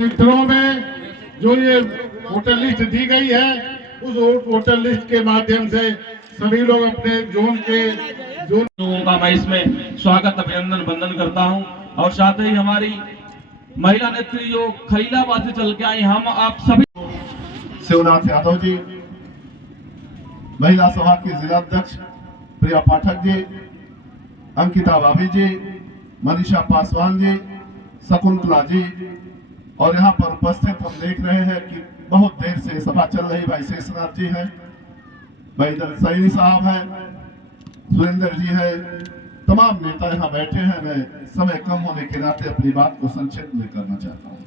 क्षेत्रों में जो ये वोटर लिस्ट दी गई है, उस वोटर लिस्ट के माध्यम से सभी लोग अपने जोन लोगों का मैं इसमें स्वागत अभिनंदन वंदन करता हूं। और साथ ही हमारी महिला नेत्री जो खलीलाबाद से चल के आई, हम आप सभी शिवनाथ यादव जी, महिला सभा के जिला अध्यक्ष प्रिया पाठक जी, अंकिता भाभी जी, मनीषा पासवान जी, शकुंतला जी, और यहाँ पर उपस्थित हम देख रहे हैं कि बहुत देर से सभा चल रही। भाई शेषनाथ जी हैं, भाई इधर सैनी साहब हैं, सुरेंद्र जी है, तमाम नेता यहाँ बैठे हैं। मैं समय कम होने के नाते अपनी बात को संक्षिप्त में करना चाहता हूँ।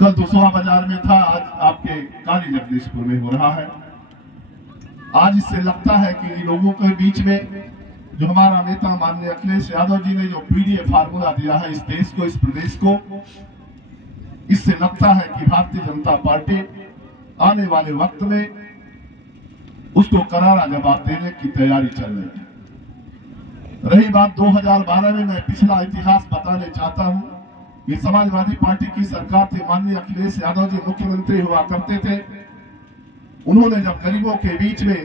कल दुसवा बाजार में था, आज आपके काली जगदीशपुर में हो रहा है। आज इससे लगता है कि लोगों के बीच में जो हमारा नेता माननीय अखिलेश यादव जी ने जो पीडीए फार्मूला दिया है इस देश को, इस प्रदेश को, इससे लगता है कि भारतीय जनता पार्टी आने वाले वक्त में उसको करारा जवाब देने की तैयारी चल रही है। रही बात 2012 में, मैं पिछला इतिहास बताने चाहता हूं कि समाजवादी पार्टी की सरकार थी, माननीय अखिलेश यादव जी मुख्यमंत्री हुआ करते थे। उन्होंने जब गरीबों के बीच में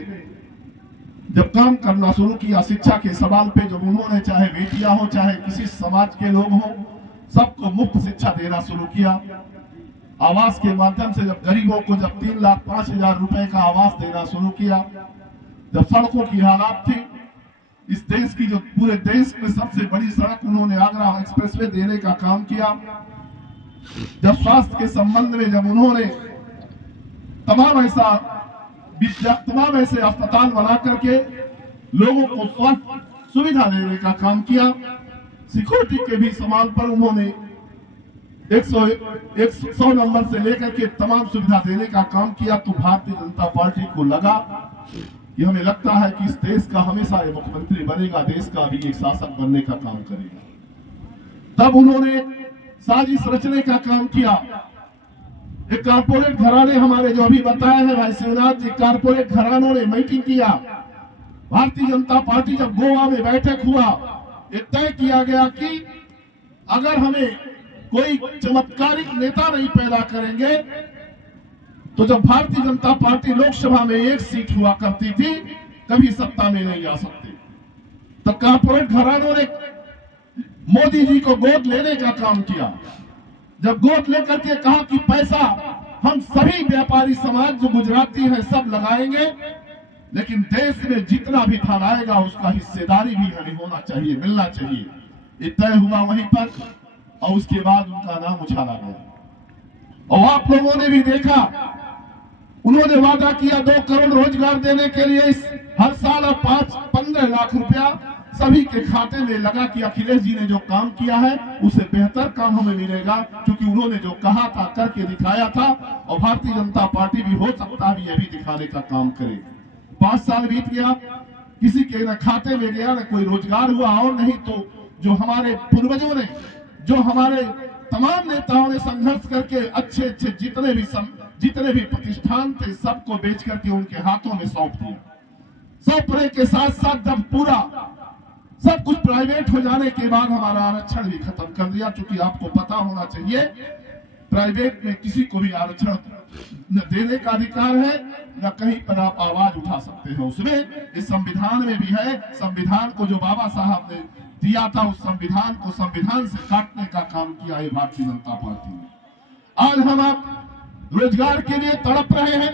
जब काम करना शुरू किया, शिक्षा के सवाल पे जब उन्होंने चाहे बेटियां हो चाहे किसी समाज के लोग हो, सबको मुफ्त शिक्षा देना शुरू किया। आवास के माध्यम से जब गरीबों को जब 3,05,000 रुपए का आवास देना शुरू किया, जब सड़कों की हालात थी, इस देश की जो पूरे देश में सबसे बड़ी सड़क उन्होंने आगरा एक्सप्रेसवे देने का काम किया। जब स्वास्थ्य के संबंध में जब उन्होंने तमाम ऐसे अस्पताल बना करके लोगों को स्वास्थ्य सुविधा देने का काम किया। सिक्योरिटी के भी सवाल पर उन्होंने 100 नंबर से लेकर के तमाम सुविधा देने का काम किया। तो भारतीय जनता पार्टी को लगा कि हमें लगता है कि इस देश का हमेशा ये मुख्यमंत्री बनेगा, देश का भी एक शासक बनने का काम करेगा। तब उन्होंने साजिश रचने का काम किया। एक कारपोरेट घराने हमारे जो अभी बताए हैं भाई शिवनाथ जी, कारपोरेट घरानों ने मीटिंग किया। भारतीय जनता पार्टी जब गोवा में बैठक हुआ, एक तय किया गया कि अगर हमें कोई चमत्कारिक नेता नहीं पैदा करेंगे तो जब भारतीय जनता पार्टी लोकसभा में 1 सीट हुआ करती थी, कभी सत्ता में नहीं आ सकती। तो कारपोरेट घरानों ने मोदी जी को गोद लेने का काम किया। जब गोद लेकर के कहा कि पैसा हम सभी व्यापारी समाज जो गुजराती है सब लगाएंगे, लेकिन देश में जितना भी धन आएगा उसका हिस्सेदारी भी हमें होना चाहिए, मिलना चाहिए। ये तय हुआ वहीं पर, और उसके बाद उनका नाम उछाला गया। और आप लोगों ने भी देखा, उन्होंने वादा किया 2 करोड़ रोजगार देने के लिए हर साल, और 15 लाख रुपया सभी के खाते में लगा कि अखिलेश जी ने जो काम किया है उससे बेहतर काम हमें मिलेगा, क्योंकि उन्होंने जो कहा था करके दिखाया था। और भारतीय जनता पार्टी भी हो सकता है ये भी दिखाने का काम करे। 5 साल बीत गया, किसी के न खाते में गया न कोई रोजगार हुआ, और नहीं तो जो हमारे पूर्वजों ने, जो हमारे तमाम नेताओं ने संघर्ष करके अच्छे अच्छे जितने भी प्रतिष्ठान थे सबको बेच करके उनके हाथों में सौंप दिया। सौंपने के साथ साथ जब पूरा सब कुछ प्राइवेट हो जाने के बाद हमारा आरक्षण भी खत्म कर दिया। क्योंकि आपको पता होना चाहिए प्राइवेट में किसी को भी आरक्षण न देने का अधिकार है, न कहीं पर आप आवाज उठा सकते हैं उसमें। इस संविधान में भी है। संविधान को जो बाबा साहब ने दिया था, उस संविधान को संविधान से काटने का काम किया है भारतीय जनता पार्टी ने। आज हम आप रोजगार के लिए तड़प रहे हैं।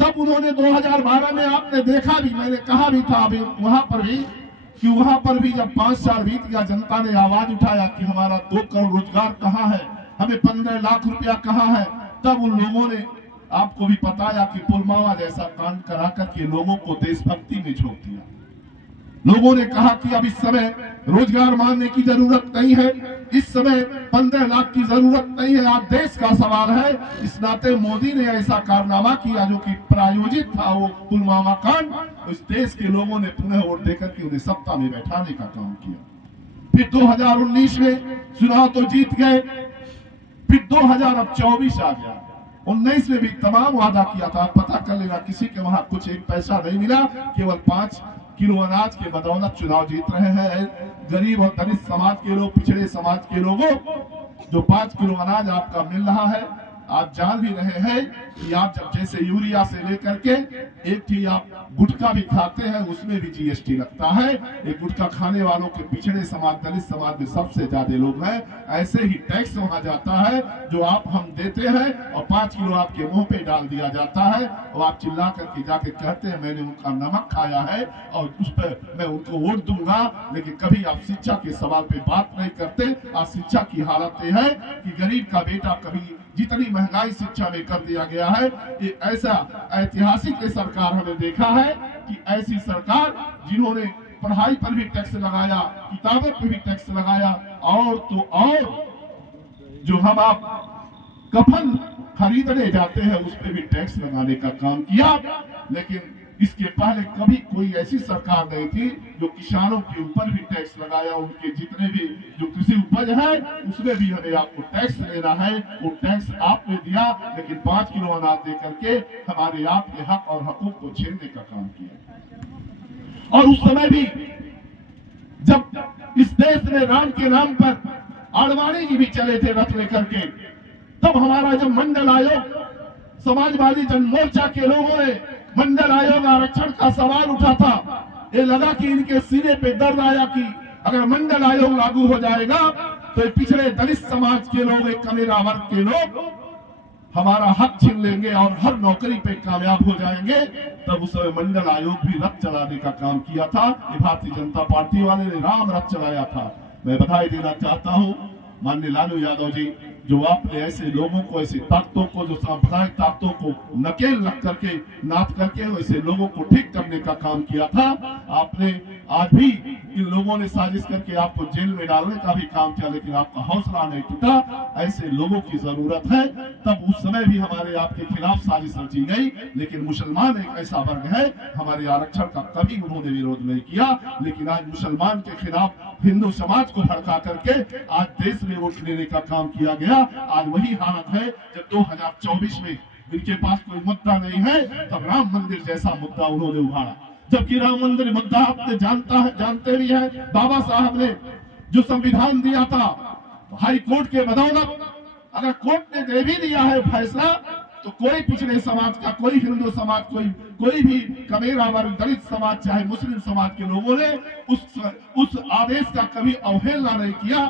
तब उन्होंने 2012 में आपने देखा भी, मैंने कहा भी था अभी वहां पर भी, कि वहां पर भी जब 5 साल बीत गया, जनता ने आवाज उठाया कि हमारा 2 करोड़ रोजगार कहाँ है, हमें 15 लाख रुपया कहाँ है। तब उन लोगों ने आपको भी बताया कि पुलवामा जैसा कांड करा करके लोगों को देशभक्ति में झोंक दिया। लोगों ने कहा कि अब इस समय रोजगार मांगने की जरूरत नहीं है, इस समय 15 लाख की जरूरत नहीं है, आज देश का सवाल है। इस नाते मोदी ने ऐसा कारनामा किया जो कि प्रायोजित था, वो पुलवामा कांड। इस देश के लोगों ने पुनः वोट देकर के उन्हें सत्ता में बैठाने का काम किया। फिर 2019 में चुनाव तो जीत गए, फिर 2024 आ गया। 19 में भी तमाम वादा किया था, आप पता कर लेना, किसी के वहां कुछ 1 पैसा नहीं मिला, केवल 5 किलो अनाज के बदौलत चुनाव जीत रहे हैं गरीब और दलित समाज के लोग, पिछड़े समाज के लोगों। जो 5 किलो अनाज आपका मिल रहा है, आप जान भी रहे हैं कि आप जब जैसे यूरिया से लेकर के एक थी आप गुटखा भी खाते हैं, उसमें भी जीएसटी लगता है। एक गुटखा खाने वालों के पिछड़े समाज, दलित समाज में सबसे ज्यादा लोग हैं। ऐसे ही टैक्स वहां जाता है जो आप हम देते हैं और 5 किलो आपके मुंह पे डाल दिया जाता है और आप चिल्ला करके जाके कहते हैं मैंने उनका नमक खाया है और उस पर मैं उनको वोट दूंगा। लेकिन कभी आप शिक्षा के सवाल पे बात नहीं करते। आज शिक्षा की हालत यह है कि गरीब का बेटा, कभी जितनी महंगाई शिक्षा में कर दिया गया है, ये ऐसा ऐतिहासिक सरकार हमने देखा है कि ऐसी सरकार जिन्होंने पढ़ाई पर भी टैक्स लगाया, किताबों पर भी टैक्स लगाया और तो और जो हम आप कफन खरीदने जाते हैं उस पर भी टैक्स लगाने का काम किया। लेकिन इसके पहले कभी कोई ऐसी सरकार नहीं थी जो किसानों के ऊपर भी टैक्स लगाया। उनके जितने भी जो कृषि उपज है उसमें भी हमें आपको टैक्स लेना है, वो टैक्स आपने दिया, लेकिन 5 किलो अनाज दे करके हमारे आपके हक और हकूक को छीनने का काम किया। और उस समय भी जब इस देश में राम के नाम पर आडवाणी जी भी चले थे रथ लेकर के, तब हमारा जब मंडल आयोग, समाजवादी जन मोर्चा के लोगों ने मंडल आयोग आरक्षण का सवाल उठा था, ये लगा कि इनके सीने पे दर्द आया कि अगर मंडल आयोग लागू हो जाएगा तो पिछड़े दलित समाज के लोग, एक कमेरा वर्ग के लोग हमारा हक छीन लेंगे और हर नौकरी पे कामयाब हो जाएंगे। तब उस समय मंडल आयोग भी रथ चलाने का काम किया था। ये भारतीय जनता पार्टी वाले ने राम रथ चलाया था। मैं बधाई देना चाहता हूँ माननीय लालू यादव जी, जो आपने ऐसे लोगों को, ऐसे ताकतों को, जो सांप्रदायिक ताकतों को नकेल लग करके, नाप करके ऐसे लोगों को ठीक करने का काम किया था। आपने आज भी इन लोगों ने साजिश करके आपको जेल में डालने का भी काम किया, लेकिन आपका हौसला नहीं टूटा। ऐसे लोगों की जरूरत है। तब उस समय भी हमारे आपके खिलाफ साजिश रची गई, लेकिन मुसलमान एक ऐसा वर्ग है, हमारे आरक्षण का कभी उन्होंने विरोध नहीं किया। लेकिन आज मुसलमान के खिलाफ हिंदू समाज को भड़का करके आज देश में वोट लेने का काम किया गया। आज वही हालत है जब 2024 में इनके पास कोई मुद्दा नहीं है, तब राम मंदिर जैसा मुद्दा उन्होंने उठाया। जबकि राम मंदिर मुद्दा आपने जानते भी है, बाबा साहब ने जो संविधान दिया था हाई कोर्ट के बदौलत, अगर कोर्ट ने दे भी दिया है फैसला तो कोई पिछड़े समाज का, कोई हिंदू समाज, कोई भी कमेरा वर्ग, दलित समाज, चाहे मुस्लिम समाज के लोगों ने उस आदेश का कभी अवहेलना नहीं किया।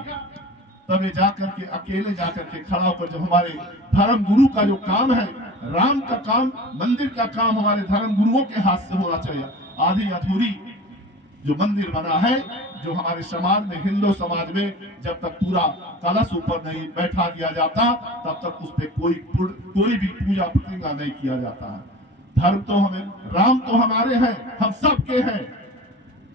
तब ये जाकर के अकेले जाकर के खड़ा होकर, जब हमारे धर्म गुरु का जो काम है, राम का काम, मंदिर का काम हमारे धर्म गुरुओं के हाथ से होना चाहिए। आधी अधूरी जो मंदिर बना है, जो हमारे समाज में, हिंदू समाज में जब तक पूरा कलश ऊपर नहीं बैठा दिया जाता तब तक उस पर कोई भी पूजा प्रतिमा नहीं किया जाता है। धर्म तो हमें, राम तो हमारे हैं, हम सबके हैं।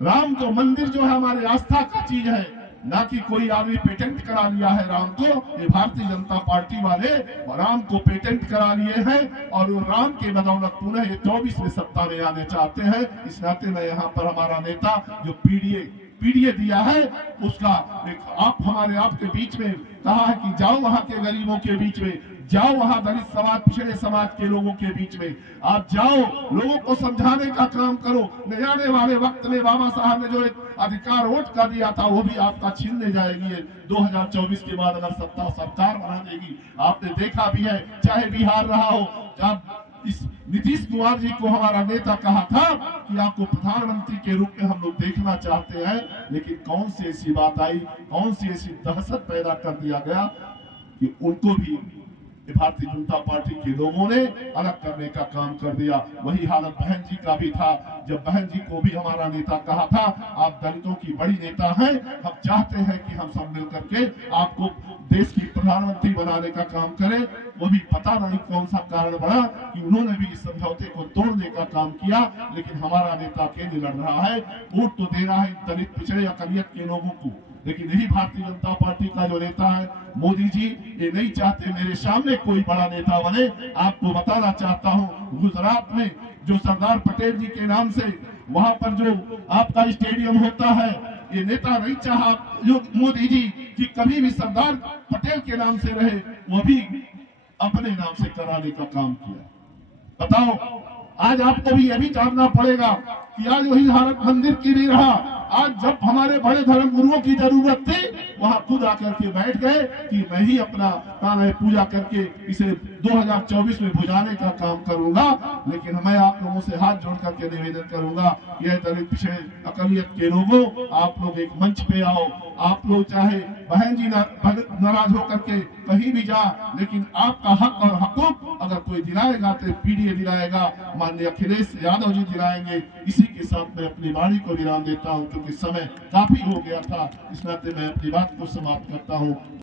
राम तो मंदिर जो है हमारी आस्था का चीज है, ना कि कोई आदमी पेटेंट करा लिया है राम को। ये भारतीय जनता पार्टी वाले राम को पेटेंट करा लिए हैं और राम के बदौलत पुनः ये 24 में सत्ता में आने चाहते हैं। इस नाते में यहाँ पर हमारा नेता जो पीडीए दिया है, उसका आप हमारे आपके बीच में कहा है कि जाओ वहां के गरीबों के बीच में, जाओ वहां दलित समाज, पिछड़े समाज के लोगों के बीच में, आप जाओ, लोगों को समझाने का काम करो। न जाने वाले वक्त में बाबा साहब ने जो एक अधिकार वोट का दिया था वो भी आपका छीनने जाएगी। 2024 के बाद अगर सत्ता सरकार बना देगी, आपने देखा भी है, चाहे बिहार रहा हो, जब इस नीतीश कुमार जी को हमारा नेता कहा था कि आपको प्रधानमंत्री के रूप में हम लोग देखना चाहते हैं, लेकिन कौन सी ऐसी बात आई, कौन सी ऐसी दहशत पैदा कर दिया गया कि उनको भी भारतीय जनता पार्टी के लोगों ने अलग करने का काम कर दिया। वही हालत बहन जी का भी था, जब बहन जी को भी हमारा नेता कहा था आप दलितों की बड़ी नेता हैं, हम चाहते हैं कि हम सब मिल करके आपको देश की प्रधानमंत्री बनाने का काम करें। वो भी पता नहीं कौन सा कारण बना कि उन्होंने भी इस समझौते को तोड़ने का काम किया, लेकिन हमारा नेता अकेले लड़ रहा है। वोट तो दे रहा है दलित, पिछड़े, अकलियत के लोगों को, लेकिन यही भारतीय जनता पार्टी का जो नेता है मोदी जी, ये नहीं चाहते मेरे सामने कोई बड़ा नेता बने। आपको बताना चाहता हूँ, गुजरात में जो सरदार पटेल जी के नाम से वहां पर जो आपका स्टेडियम होता है, ये नेता नहीं चाहा जो मोदी जी कि कभी भी सरदार पटेल के नाम से रहे, वो भी अपने नाम से कराने का काम किया। बताओ, आज आपको भी यह भी जानना पड़ेगा कि आज वही हालत मंदिर की भी रहा। आज जब हमारे बड़े धर्म गुरुओं की जरूरत थी वहां खुद आकर के बैठ गए कि मैं ही अपना पूजा करके इसे 2024 में बुझाने का काम करूंगा। लेकिन मैं आप लोगों से हाथ जोड़ करके निवेदन करूंगा, यह दलित पिछड़े अकलियत के लोगों, आप लोग एक मंच पे आओ। आप लोग चाहे बहन जी नाराज होकर के कहीं भी जा, लेकिन आपका हक और हकूक अगर कोई दिलाएगा तो पीडीए दिलाएगा, माननीय अखिलेश यादव जी दिलाएंगे। इसी के साथ मैं अपनी वाणी को विराम देता हूं, क्योंकि समय काफी हो गया था। इस नाते मैं अपनी बात को समाप्त करता हूं।